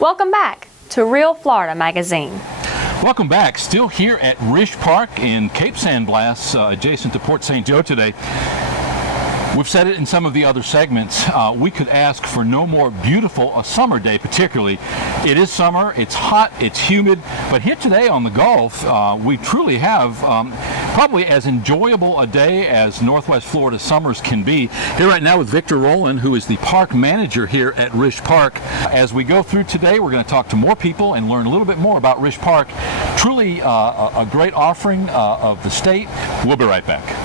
Welcome back to Real Florida Magazine. Welcome back. Still here at Rish Park in Cape San Blas, adjacent to Port St. Joe today. We've said it in some of the other segments. We could ask for no more beautiful a summer day, particularly. It is summer, it's hot, it's humid, but here today on the Gulf, we truly have probably as enjoyable a day as Northwest Florida summers can be. Here right now with Victor Rowland, who is the park manager here at Rish Park. As we go through today, we're going to talk to more people and learn a little bit more about Rish Park. Truly a great offering of the state. We'll be right back.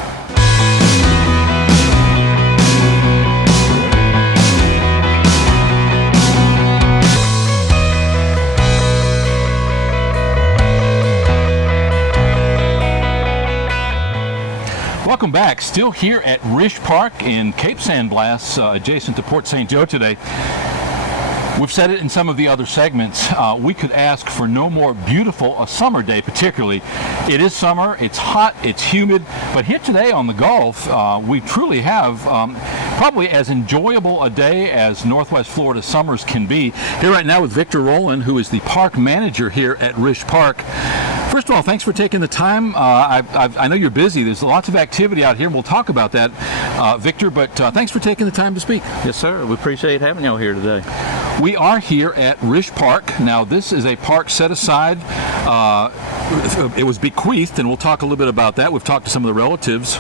Welcome back. Still here at Rish Park in Cape San Blas, adjacent to Port St. Joe today. We've said it in some of the other segments. We could ask for no more beautiful a summer day, particularly. It is summer, it's hot, it's humid, but here today on the Gulf, we truly have probably as enjoyable a day as Northwest Florida summers can be. Here right now with Victor Rowland, who is the park manager here at Rish Park. First of all, thanks for taking the time. I know you're busy. There's lots of activity out here, and we'll talk about that, Victor, but thanks for taking the time to speak. Yes, sir. We appreciate having y'all here today. We are here at Rish Park. Now, this is a park set aside. It was bequeathed, and we'll talk a little bit about that. We've talked to some of the relatives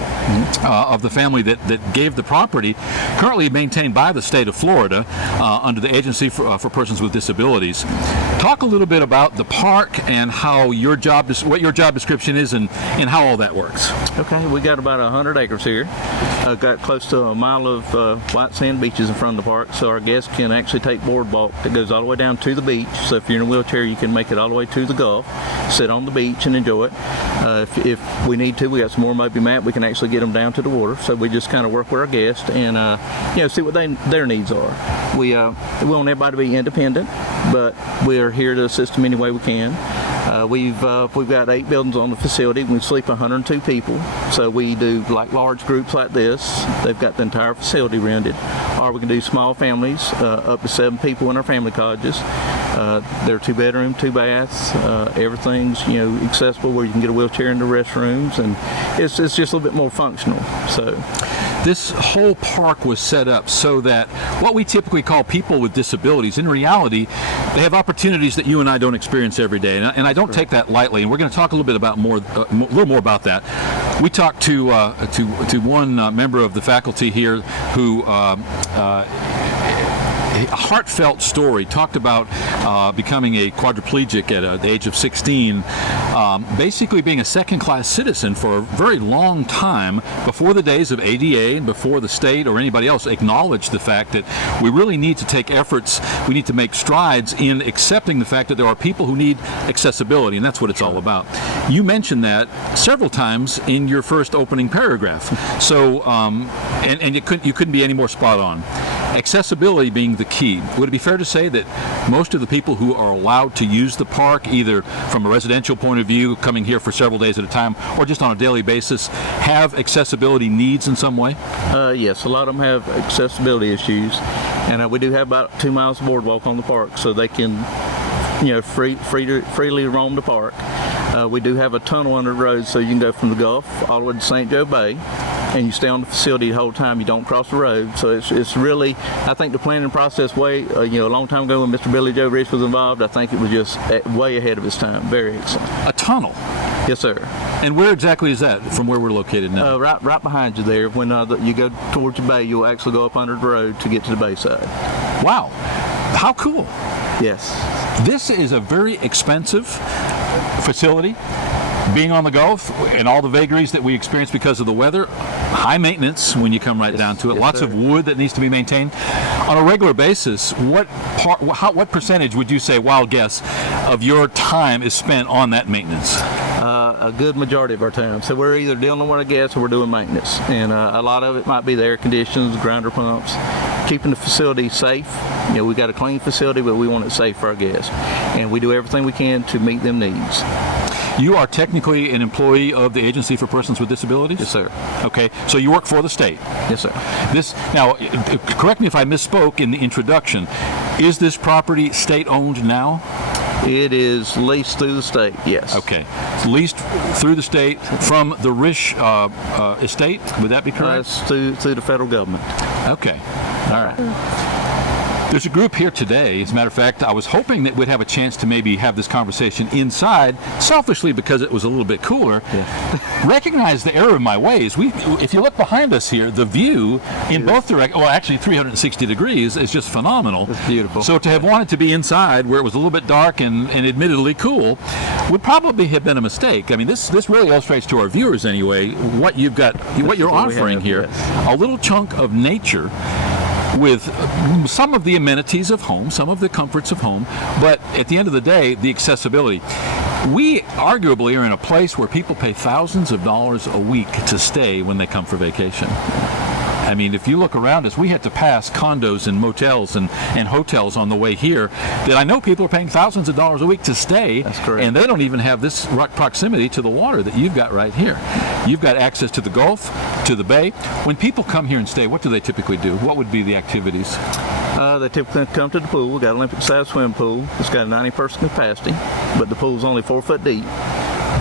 of the family that gave the property, currently maintained by the state of Florida under the Agency for Persons with Disabilities. Talk a little bit about the park and how what your job description is and how all that works. Okay, we got about 100 acres here. Got close to a mile of white sand beaches in front of the park, so our guests can actually take boardwalk that goes all the way down to the beach. So if you're in a wheelchair, you can make it all the way to the Gulf, sit on the beach and enjoy it. If we need to, we got some more Moby mat, we can actually get them down to the water. So we just kind of work with our guests and see what their needs are. We want everybody to be independent, but we're here to assist them any way we can. We've got 8 buildings on the facility. We sleep 102 people. So we do like large groups like this. They've got the entire facility rented. Or we can do small families, up to 7 people in our family cottages. They're 2 bedroom, 2 baths. Everything's accessible where you can get a wheelchair in the restrooms, and it's just a little bit more functional. So. This whole park was set up so that what we typically call people with disabilities, in reality, they have opportunities that you and I don't experience every day, and I don't take that lightly. And we're going to talk a little bit about a little more about that. We talked to one member of the faculty here who. A heartfelt story, talked about becoming a quadriplegic at the age of 16, basically being a second-class citizen for a very long time before the days of ADA and before the state or anybody else acknowledged the fact that we really need to take efforts, we need to make strides in accepting the fact that there are people who need accessibility, and that's what it's all about. You mentioned that several times in your first opening paragraph, so and you couldn't be any more spot on. Accessibility being the key. Would it be fair to say that most of the people who are allowed to use the park, either from a residential point of view, coming here for several days at a time, or just on a daily basis, have accessibility needs in some way? Yes, a lot of them have accessibility issues, and we do have about 2 miles of boardwalk on the park, so they can freely roam the park. We do have a tunnel under the road, so you can go from the Gulf all the way to St. Joe Bay, and you stay on the facility the whole time. You don't cross the road. So it's really, I think the planning process a long time ago when Mr. Billy Joe Rich was involved, I think it was just way ahead of its time. Very excellent. A tunnel? Yes, sir. And where exactly is that from where we're located now? Right behind you there. When you go towards the bay, you'll actually go up under the road to get to the bay side. Wow. How cool. Yes. This is a very expensive facility. Being on the Gulf and all the vagaries that we experience because of the weather, high maintenance when you come right down to it, lots of wood that needs to be maintained. On a regular basis, what percentage would you say, wild guess, of your time is spent on that maintenance? A good majority of our time. So we're either dealing with our guests or we're doing maintenance. And a lot of it might be the air conditions, grinder pumps, keeping the facility safe. We got a clean facility, but we want it safe for our guests. And we do everything we can to meet them needs. You are technically an employee of the Agency for Persons with Disabilities? Yes, sir. Okay, so you work for the state? Yes, sir. Now, correct me if I misspoke in the introduction. Is this property state-owned now? It is leased through the state, yes. Okay. It's leased through the state from the Rish estate, would that be correct? It's through the federal government. Okay. All right. There's a group here today. As a matter of fact, I was hoping that we'd have a chance to maybe have this conversation inside, selfishly because it was a little bit cooler. Yeah. Recognize the error of my ways. If you look behind us here, the view in both directions, well, actually 360 degrees, is just phenomenal. It's beautiful. So to have wanted to be inside where it was a little bit dark and admittedly cool would probably have been a mistake. I mean, this really illustrates to our viewers anyway what you've got, what you're offering here. Yes. A little chunk of nature with some of the amenities of home, some of the comforts of home, but at the end of the day, the accessibility. We arguably are in a place where people pay thousands of dollars a week to stay when they come for vacation. I mean, if you look around us, we had to pass condos and motels and hotels on the way here that I know people are paying thousands of dollars a week to stay. That's correct. And they don't even have this proximity to the water that you've got right here. You've got access to the Gulf, to the bay. When people come here and stay, what do they typically do? What would be the activities? They typically come to the pool. We've got an Olympic-sized swimming pool. It's got a 90-person capacity, but the pool's only 4 foot deep.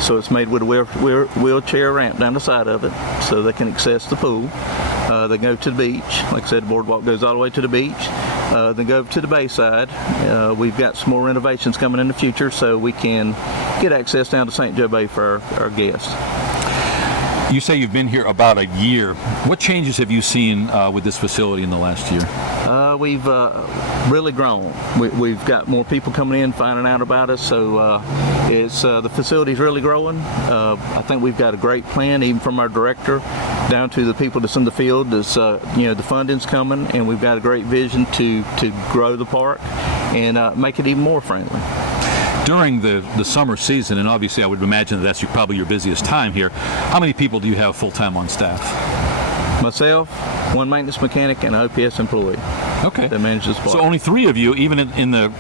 So it's made with a wheelchair ramp down the side of it so they can access the pool. They go to the beach. Like I said, the boardwalk goes all the way to the beach. Then go over to the bayside. We've got some more renovations coming in the future so we can get access down to St. Joe Bay for our guests. You say you've been here about a year. What changes have you seen with this facility in the last year? We've really grown. We've got more people coming in, finding out about us. So the facility's really growing. I think we've got a great plan, even from our director down to the people that's in the field. That's the funding's coming, and we've got a great vision to grow the park and make it even more friendly. During the summer season, and obviously I would imagine that that's probably your busiest time here, how many people do you have full-time on staff? Myself, one maintenance mechanic, and an OPS employee. Okay. That manages the park. So only 3 of you, even in the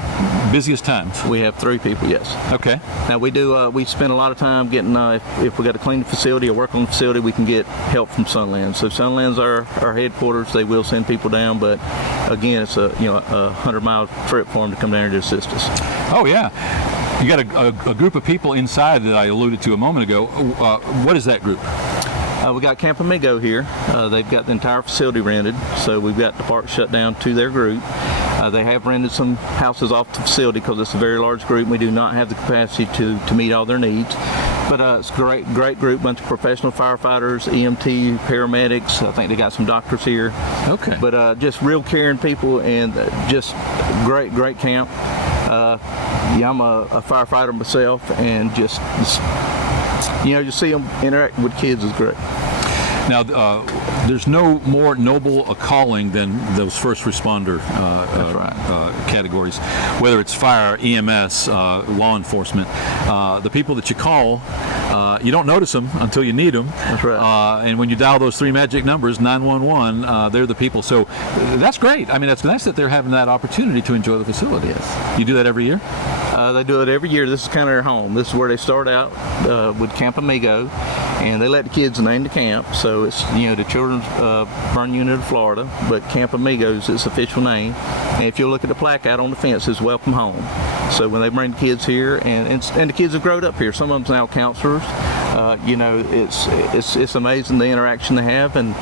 busiest times? We have 3 people, yes. Okay. Now we spend a lot of time getting, if we got to clean the facility or work on the facility, we can get help from Sunland. So Sunland's our headquarters. They will send people down, but again, it's a 100-mile trip for them to come down here to assist us. Oh yeah. You got a group of people inside that I alluded to a moment ago. What is that group? We got Camp Amigo here. They've got the entire facility rented, so we've got the park shut down to their group. They have rented some houses off the facility because it's a very large group. We do not have the capacity to meet all their needs. But it's a great group, bunch of professional firefighters, EMT, paramedics. I think they got some doctors here. Okay. But just real caring people and just great camp. I'm a firefighter myself, and just see them interact with kids is great. Now, there's no more noble a calling than those first responder categories, whether it's fire, EMS, law enforcement. The people that you call, you don't notice them until you need them. That's right. And when you dial those 3 magic numbers, 911, they're the people. So that's great. I mean, it's nice that they're having that opportunity to enjoy the facility. Yes. You do that every year? They do it every year. This is kind of their home. This is where they start out with Camp Amigo, and they let the kids name the camp. So it's the Children's Burn Unit of Florida, but Camp Amigo is its official name. And if you look at the plaque out on the fence, it's Welcome Home. So when they bring the kids here, and the kids have grown up here. Some of them's now counselors. It's amazing the interaction they have, and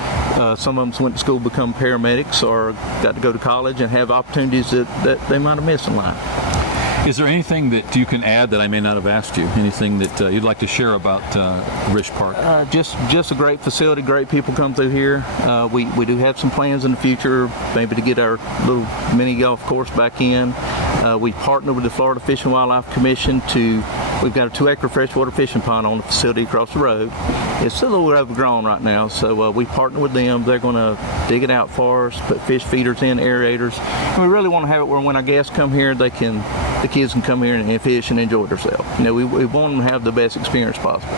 some of them went to school to become paramedics or got to go to college and have opportunities that they might have missed in life. Is there anything that you can add that I may not have asked you? Anything that you'd like to share about Rish Park? Just a great facility, great people come through here. We do have some plans in the future, maybe to get our little mini golf course back in. We partnered with the Florida Fish and Wildlife Commission we've got a 2-acre freshwater fishing pond on the facility across the road. It's a little overgrown right now, so we partner with them. They're going to dig it out for us, put fish feeders in, aerators. And we really want to have it where when our guests come here, the kids can come here and fish and enjoy themselves. We want them to have the best experience possible.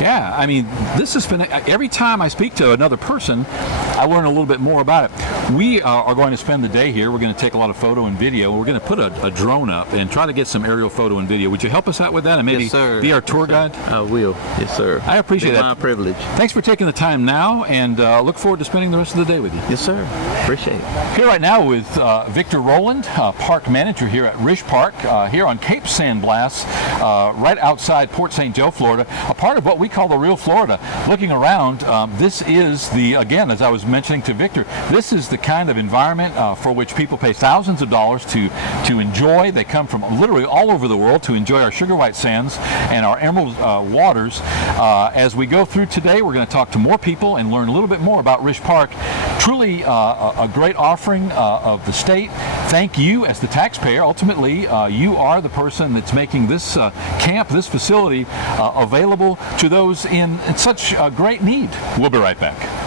Yeah, I mean, this has been, every time I speak to another person, I learn a little bit more about it. We are going to spend the day here. We're going to take a lot of photo and video. We're going to put a drone up and try to get some aerial photo and video. Would you help us out with that and maybe Yes, sir. be our tour Yes, guide? sir. I will. Yes, sir. I appreciate that. My privilege. Thanks for taking the time now, and look forward to spending the rest of the day with you. Yes, sir. Appreciate it. Here right now with Victor Rowland, park manager here at Rish Park, here on Cape San Blas, right outside Port St. Joe, Florida, a part of what we call the real Florida. Looking around, this is the, again, as I was mentioning to Victor, this is the kind of environment for which people pay thousands of dollars to enjoy. They come from literally all over the world to enjoy our sugar white sands and our emerald waters. As we go through today, we're going to talk to more people and learn a little bit more about Rish Park. Truly a great offering of the state. Thank you as the taxpayer. Ultimately, you are the person that's making this camp, this facility available to those in such great need. We'll be right back.